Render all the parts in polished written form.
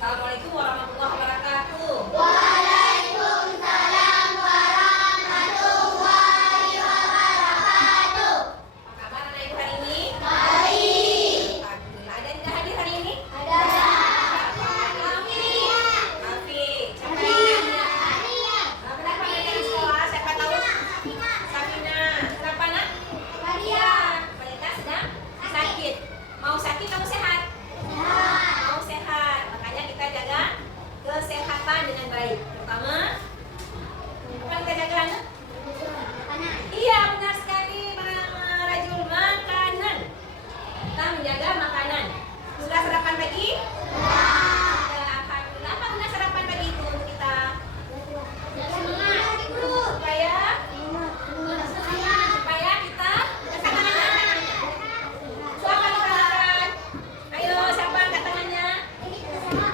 Assalamualaikum warahmatullahi wabarakatuh. Waalaikumsalam warahmatullahi wabarakatuh. Apa kabar anak ibu hari ini? Baik. Alhamdulillah. Ada yang tidak hadir hari ini? Ada. Hafiz. Siapa yang namanya? Kenapa nggak di sekolah? Siapa tahu? Safina. Kenapa nak? Balita sedang sakit. Mau sakit kamu sehat? Mau sehat. Makanya kita jaga kesehatan dengan baik. Pertama, apa yang kita jaga anak? Iya, benar sekali, Rajul. Makanan. Kita menjaga makanan. Sudah sarapan pagi? Sudah, alhamdulillah. Apa guna sarapan pagi itu untuk kita? Supaya kita angkat tangannya. Siapa yang angkat tangan? Ayo, siapa angkat tangannya?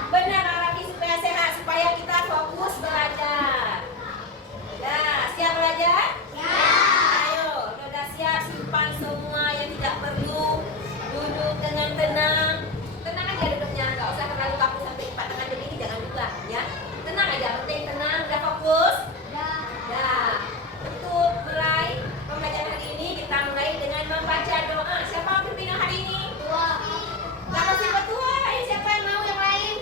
Benar, Arafi, supaya sehat, supaya kita fokus belajar. Ya, siap belajar? Ayo, sudah siap, simpan semua yang tidak perlu. Duduk dengan tenang. Tenang aja duduknya, nggak usah terlalu kaku sampai lipat tangan begini, jangan juga, ya. Tenang aja, penting tenang, udah fokus. Nah, untuk mulai pembelajaran hari ini, kita mulai dengan membaca doa. Siapa yang berpindah hari ini? Kalau si petua, siapa yang mau yang lain?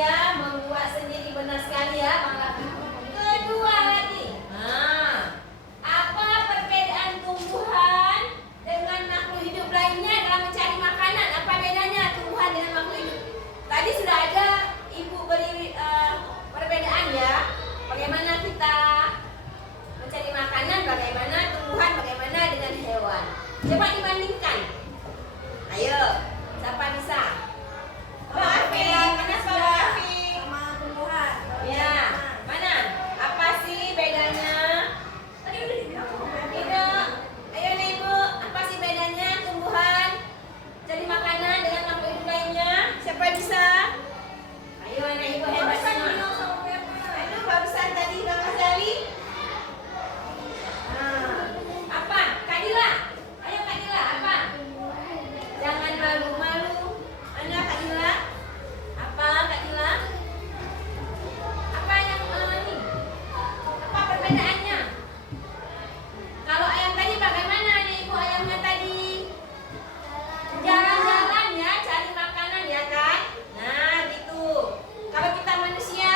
Dia membuat sendiri, benar sekali ya Bang Raffi. Kedua lagi. Nah, apa perbedaan tumbuhan dengan makhluk hidup lainnya dalam mencari makanan? Apa bedanya tumbuhan dengan makhluk hidup? Tadi sudah ada Ibu beri perbedaan ya. Bagaimana kita mencari makanan, bagaimana tumbuhan, bagaimana dengan hewan. Coba dibandingkan. Ayo, siapa bisa? Bang Raffi, mana Bang Raffi? Sama tumbuhan. Ya, mana? Apa sih bedanya? Tadi udah dibilang sama Ibu, ayo nih Ibu, apa sih bedanya tumbuhan cari makanan dengan makhluk hidup lainnya? Siapa yang bisa? Ayo anak Ibu hebat semua. Ayo barusan tadi Bang Azali. Nah, apa? Kak Dila? Ayo Kak Dila, apa? Jangan malu-malu. Mana Kak Dila? Apa Kak Dila? Apa yang ini? Apa perbedaannya? Kalau ayam tadi bagaimana nih Ibu ayamnya tadi? Jalan-jalan ya, cari makanan ya kan? Nah gitu. Kalau kita manusia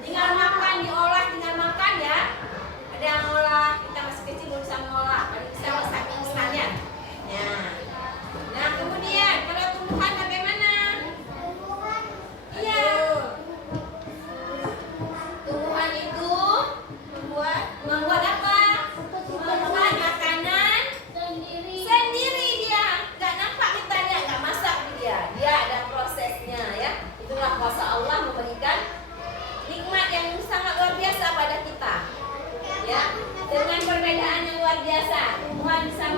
tinggal makan, diolah, tinggal makan ya. Ada yang olah, kita masih kecil belum bisa ngolah, baru bisa masak instan ya. Nah kemudian kalau tumbuhan bagaimana? Iya. Tumbuhan itu membuat apa? Membuat makanan sendiri dia. Nggak nampak kita lihat, nggak masak dia. Dia ada prosesnya ya. Itulah kuasa Allah memberikan nikmat yang sangat luar biasa pada kita. Ya, dengan perbedaan yang luar biasa. Tumbuhan bisa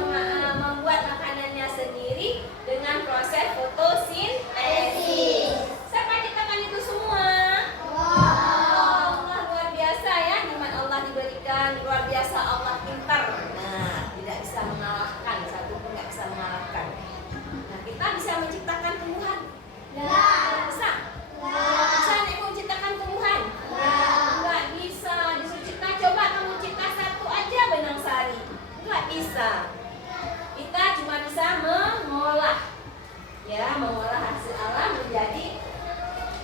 membuat makanannya sendiri dengan proses fotosintesis. Siapa ciptakan itu semua? Allah luar biasa ya, nikmat Allah diberikan luar biasa, Allah pintar. Nah, tidak bisa mengalahkan, satu pun nggak bisa mengalahkan. Nah, kita bisa menciptakan tumbuhan. Bisa? Bisa nih Ibu menciptakan tumbuhan? Nggak bisa. Disuruh cipta, coba kamu cipta satu aja benang sari. Nggak bisa. Kita cuma bisa mengolah, ya, mengolah hasil alam menjadi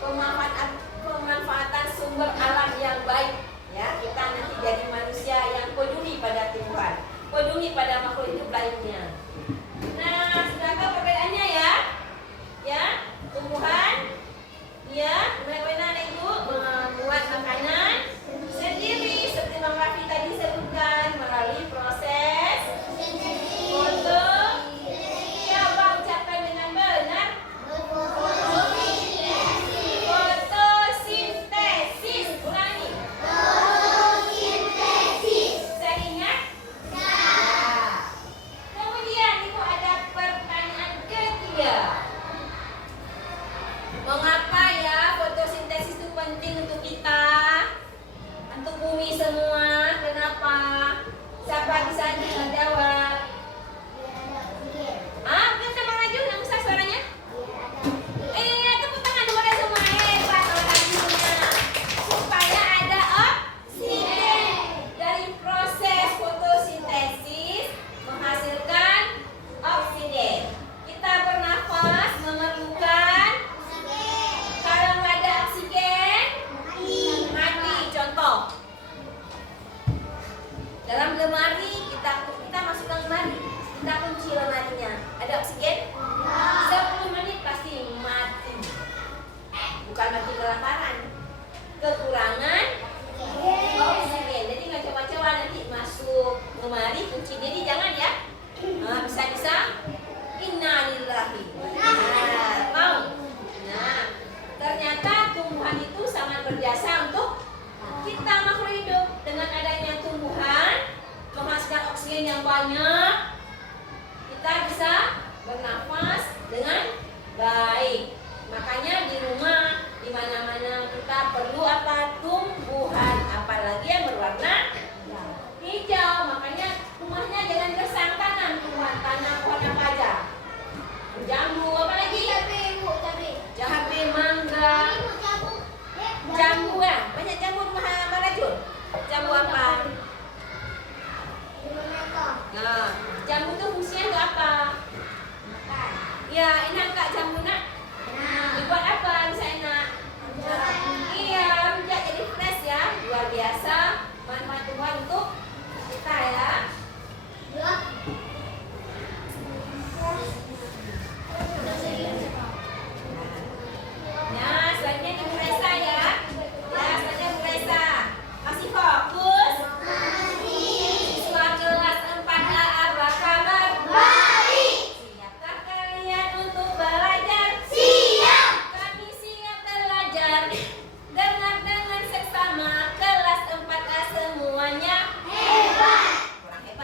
pemanfaatan sumber alam yang baik. Ya, kita nanti jadi manusia yang peduli pada tumbuhan, peduli pada makhluk hidup lainnya. Nah, sudah tahu perbedaannya ya? Ya, tumbuhan, ya, bagaimana Ibu membuat makanan sendiri seperti Bang Raffi tadi sebutkan melalui proses foto. Coba ucapkan dengan benar. Fotosintesis. Ulangi. Saya ingat. Nah. Kemudian Ibu ada pertanyaan ketiga. Mengapa ya fotosintesis itu penting untuk kita? Untuk bumi semua. Kenapa? Siapa bisa menjawab? Bisa maju, nggak bisa suaranya? Tepuk tangan kepada semua. Hebat orangnya. Supaya ada oksigen. Dari proses fotosintesis menghasilkan oksigen. Kita bernafas memerlukan. Kalau nggak ada oksigen, mati. Contoh, dalam lemari kita masukkan lemari, kita kunci lemarinya. Ada oksigen? 10 menit pasti mati. Bukan mati kelaparan, kekurangan oksigen. Jadi nggak coba-coba nanti masuk lemari kunci diri, jangan ya. Bisa innalillahi. Mau? Nah, ternyata tumbuhan itu sangat berjasa untuk kita makhluk hidup. Dengan adanya tumbuhan menghasilkan oksigen yang banyak, kita bisa bernafas dengan baik. Makanya di rumah, di mana-mana kita perlu apa? Tumbuhan, apalagi yang berwarna hijau. Makanya rumahnya jangan gersang, tanam tumbuhan, tanam pohon apa aja. Jambu, apa lagi? Cabai, mangga, jambu ya. Banyak jambu rumah Bang Rajul. Jambu apa? Nah, jambu itu fungsinya untuk apa? Ya, enak Kak jambu nak? Dibuat apa bisa enak? kita ya. Nah, selanjutnya Bu Resa ya. Ya, selanjutnya Bu Resa. Masih fokus? Siswa kelas 4A apa kabar? Siapkah kalian untuk belajar? Kami siap belajar. Dengan seksama kelas 4A semuanya. Kurang hebat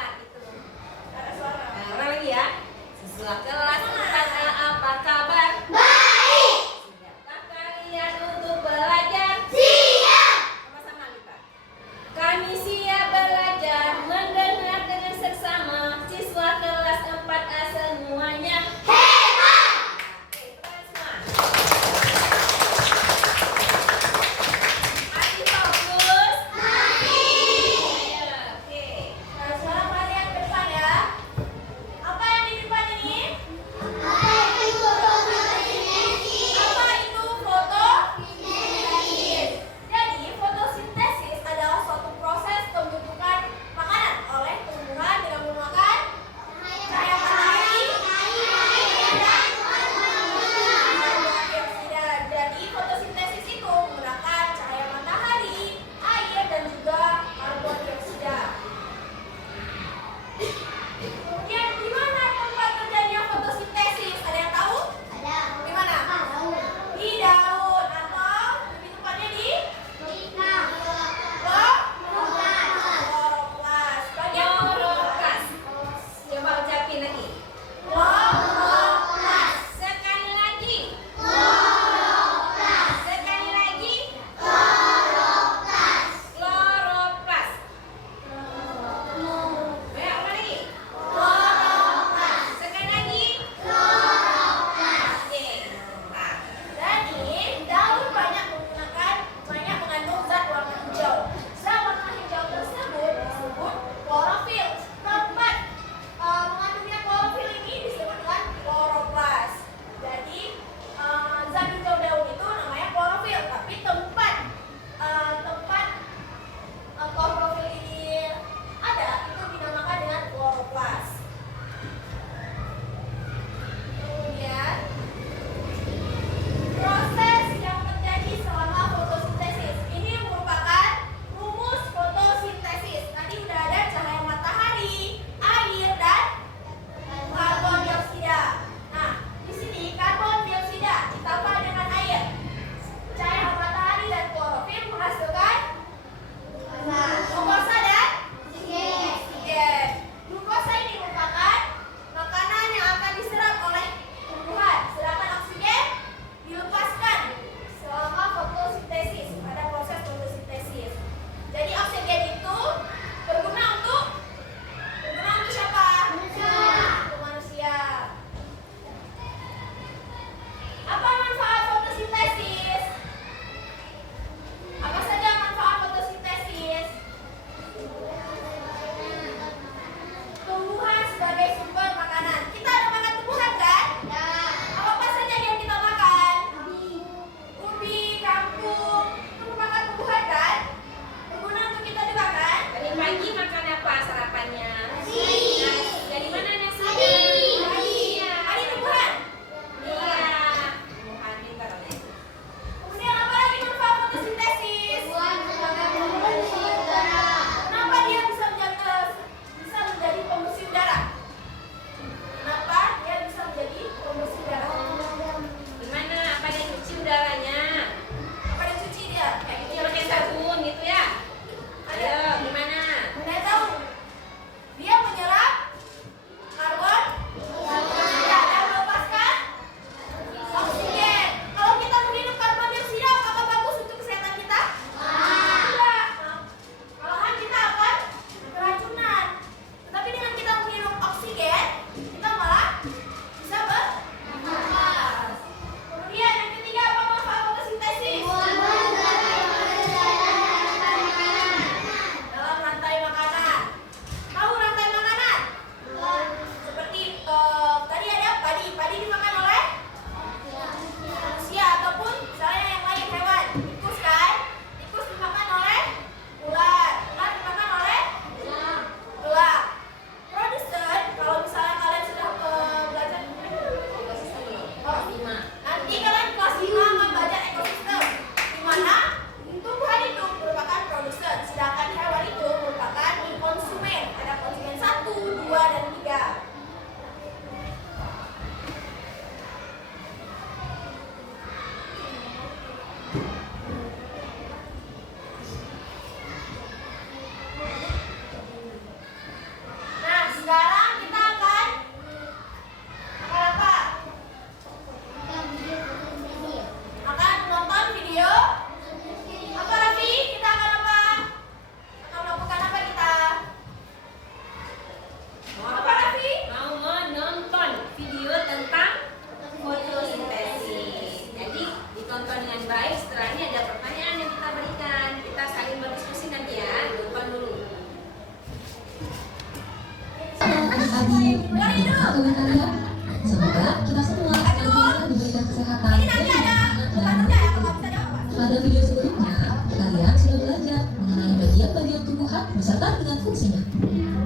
video sebelumnya, kalian sudah belajar mengenai bagian-bagian tumbuhan beserta dengan fungsinya.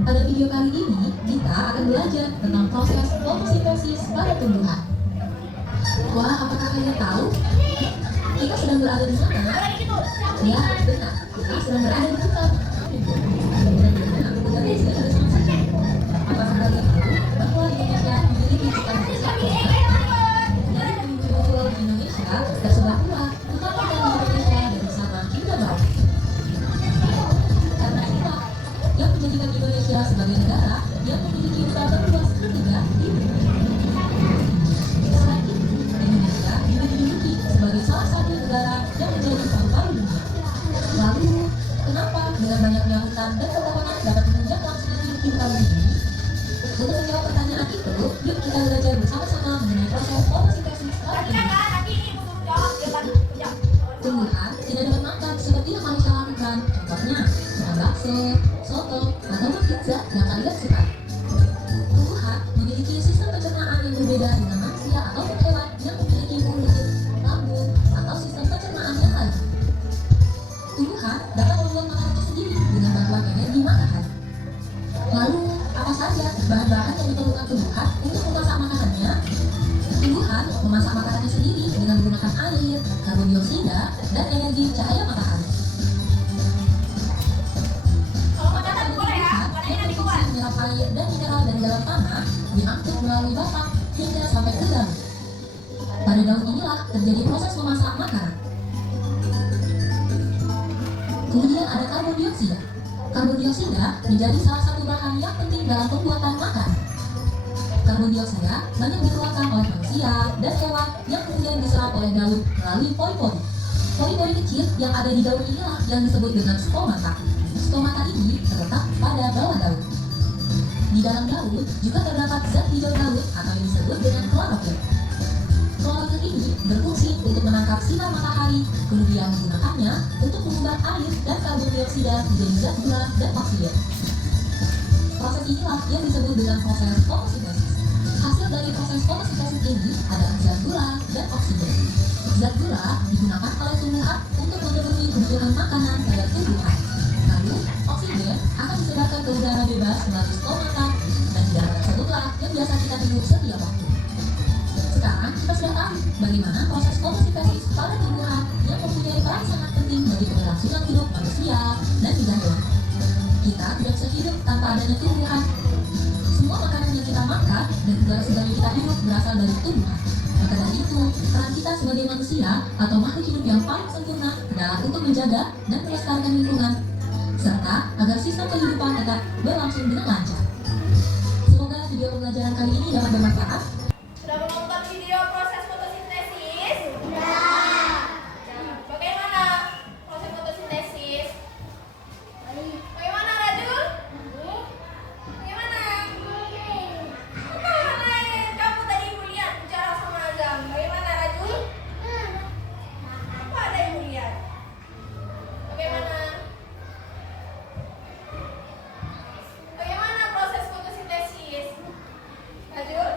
Pada video kali ini, kita akan belajar tentang proses fotosintesis pada tumbuhan. Wah, apakah kalian tahu? Kita sedang berada di mana? Ya, benar. Kita sedang berada di hutan. Apakah kalian tahu bahwa Indonesia memiliki hutan besar? Dari penjuru pulau di Indonesia tersebar pula hutan-hutan di Indonesia dari Sabang hingga Merauke. Karena itulah yang menjadikan Indonesia sebagai negara yang memiliki hutan terluas ketiga di dunia. Selain itu, Indonesia juga dijuluki sebagai salah satu negara yang menjadi paru-paru dunia. Lalu, kenapa dengan banyaknya hutan dan pepohonan dapat menunjang langsung hidup kita ini? Untuk menjawab pertanyaan itu, yuk kita belajar bersama-sama mengenai proses fotosintesis pada tumbuhan. Tumbuhan tidak dapat makan seperti yang manusia lakukan, contohnya makan bakso, soto, atau pizza yang kalian suka. Tumbuhan memiliki sistem pencernaan yang berbeda dengan manusia ataupun hewan yang memiliki mulut, lambung, atau sistem pencernaan yang lain. Tumbuhan dapat membuat makanannya sendiri dengan bantuan energi matahari. Lalu, apa saja bahan-bahan yang diperlukan tumbuhan untuk memasak makanannya? Tumbuhan memasak makanannya sendiri dengan menggunakan air, karbon dioksida, dan energi cahaya matahari. Kalau mau catat boleh ya, warnanya nanti keluar. Menyerap air dan mineral dari dalam tanah diangkut melalui batang hingga sampai ke daun. Pada daun inilah terjadi proses memasak makanan. Kemudian ada karbon dioksida. Karbon dioksida menjadi salah satu bahan yang penting dalam pembuatan makanan. Karbon dioksida banyak dikeluarkan oleh manusia dan hewan yang kemudian diserap oleh daun melalui pori-pori. Pori-pori kecil yang ada di daun inilah yang disebut dengan stomata. Stomata ini terletak pada bawah daun. Di dalam daun juga terdapat zat hijau daun atau yang disebut dengan klorofil. Klorofil ini berfungsi untuk menangkap sinar matahari, kemudian menggunakannya untuk mengubah air dan karbon dioksida menjadi zat gula dan oksigen. Proses inilah yang disebut dengan proses fotosintesis. Hasil dari proses fotosintesis ini adalah zat gula dan oksigen. Zat gula digunakan oleh tumbuhan untuk memenuhi kebutuhan makanan pada tumbuhan. Lalu, oksigen akan disebarkan ke udara bebas melalui stomata, dan udara tersebutlah yang biasa kita hirup setiap waktu. Sekarang kita sudah tahu bagaimana proses fotosintesis pada tumbuhan yang mempunyai peran sangat penting bagi keberlangsungan hidup manusia dan juga hewan. Kita tidak bisa hidup tanpa adanya tumbuhan. Semua makanan yang kita makan dan udara segar yang kita hirup berasal dari tumbuhan. Maka dari itu, peran kita sebagai manusia atau makhluk hidup yang paling sempurna adalah untuk menjaga dan melestarikan lingkungan, serta agar sistem kehidupan tetap berlangsung dengan lancar. Semoga video pembelajaran kali ini dapat bermanfaat. Sudah menonton video proses fotosintesis? Bagaimana proses fotosintesis? Bagaimana Rajul? Bagaimana? Kamu tadi ibu lihat bicara sama Azam. Bagaimana Rajul? Apa ada ibu lihat? Bagaimana? Bagaimana proses fotosintesis? Rajul?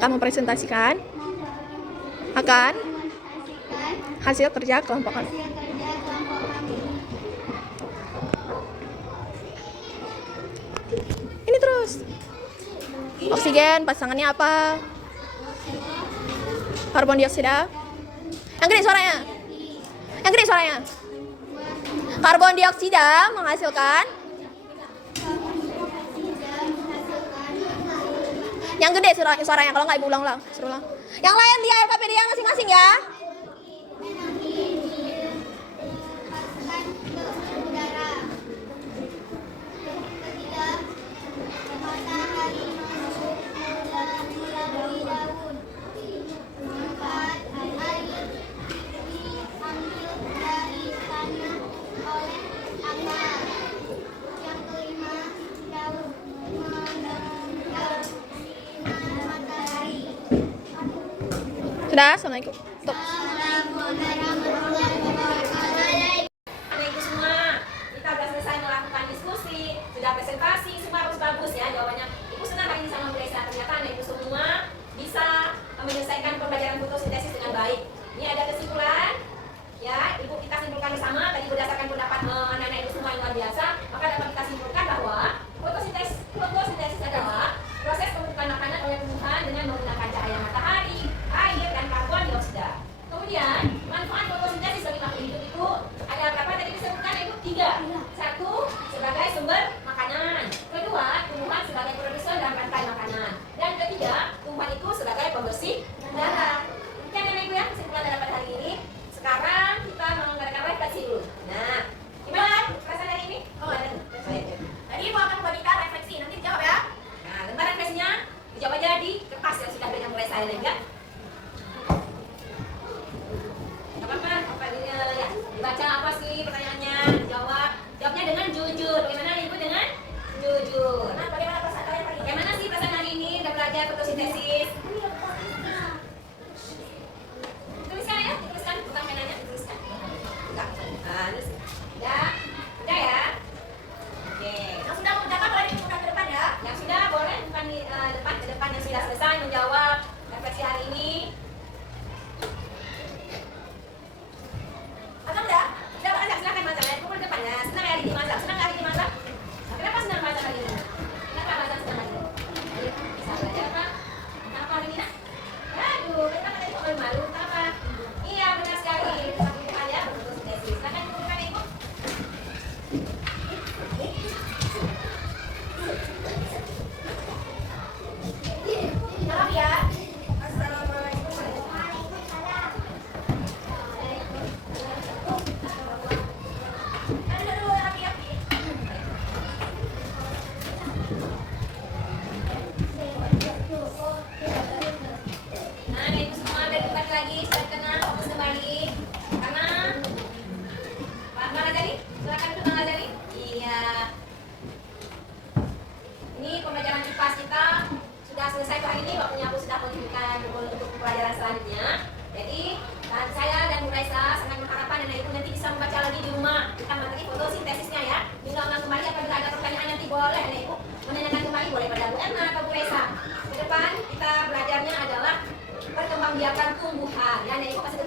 akan mempresentasikan memasukkan hasil kerja kelompok kami. hasil kerja kelompok kami. Ini terus. Oksigen pasangannya apa? Karbon dioksida. Yang gede suaranya. Yang gede suaranya. Karbon dioksida menghasilkan. Yang gede suaranya, kalau nggak ibu ulang-ulang. Suruh ulang. Yang lain di LKP dia masing-masing ya. Dimasukkan ke udara. Ketiga, matahari masuk melalui daun. Keempat, air diambil dari tanah oleh akar. Yang kelima, daun mendapat sinar matahari. Sudah, assalamualaikum. Tuh. Anak ibu semua, kita sudah selesai melakukan diskusi, sudah presentasi, semua bagus ya jawabannya. Ibu senang hari ini sama Bu Reza, ternyata anak ibu semua bisa menyelesaikan pembelajaran fotosintesis dengan baik. Ini ada kesimpulan, ya ibu kita simpulkan bersama. Tadi berdasarkan pendapat anak-anak ibu semua yang luar biasa, maka dapat kita simpulkan bahwa fotosintesis adalah proses pembentukan makanan oleh tumbuhan dengan menggunakan cahaya matahari, air, dan karbon dioksida. Kemudian manfaat fotosintesis bagi makhluk hidup itu ada berapa tadi disebutkan ibu? 3. Satu, sebagai sumber makanan. Kedua, tumbuhan sebagai produsen dan rantai makanan. Dan ketiga, tumbuhan itu sebagai pembersih udara. Demikian ya ibu ya kesimpulan dalam pada hari ini. Sekarang kita mengadakan refleksi dulu. Nah, gimana perasaan hari ini? Tadi ibu akan membuat kita refleksi, nanti dijawab ya. Nah, lembar refleksinya dijawab aja di kertas yang sudah berikan mulai saya ya. Dibaca apa sih pertanyaannya, jawabnya dengan jujur. Bagaimana ibu dengan jujur? Nah, bagaimana perasaan kalian hari ini? Bagaimana sih perasaan hari ini udah belajar fotosintesis? Tuliskan ya, tuliskan bukan penanya, tuliskan. Enggak. Nah, ini udah ya. Oke. Yang sudah mengerjakan boleh dibuka ke depan ya. Yang sudah boleh bukan di depan, ke depan yang sudah selesai menjawab refleksi hari ini. Atau enggak? Sudah masak, silakan masak. Lihat kumpul depan ya. Senang hari ini masak. Senang hari ini masak? Nah, kenapa senang masak hari ini? Kenapa masak senang hari ini? Ayo, bisa belajar apa? Kenapa hari ini? Aduh, kenapa tadi kok malu? Kenapa? Iya, benar sekali. Satu Tuhan ya, fotosintesis. Silakan kumpulkan ibu. Jawab ya. Assalamualaikum. Waalaikumsalam. Nah, ibu semua dari kembali lagi, sudah kenal, fokus kembali. Karena Pak Maladani, silakan itu Pak Maladani. Iya. Ini pembelajaran IPAS kita sudah selesai hari ini. Waktunya aku sudah menunjukkan untuk pelajaran selanjutnya. Jadi, saya dan Bu Raisa sangat mengharapkan anak ibu nanti bisa membaca lagi di rumah tentang materi fotosintesisnya ya. Diulang-ulang kembali apabila ada pertanyaan nanti boleh anak ibu menanyakan kembali, boleh pada Bu Erna atau Bu Raisa. Ke depan kita belajarnya adalah perkembangbiakan tumbuhan. Ya, anak ibu kasih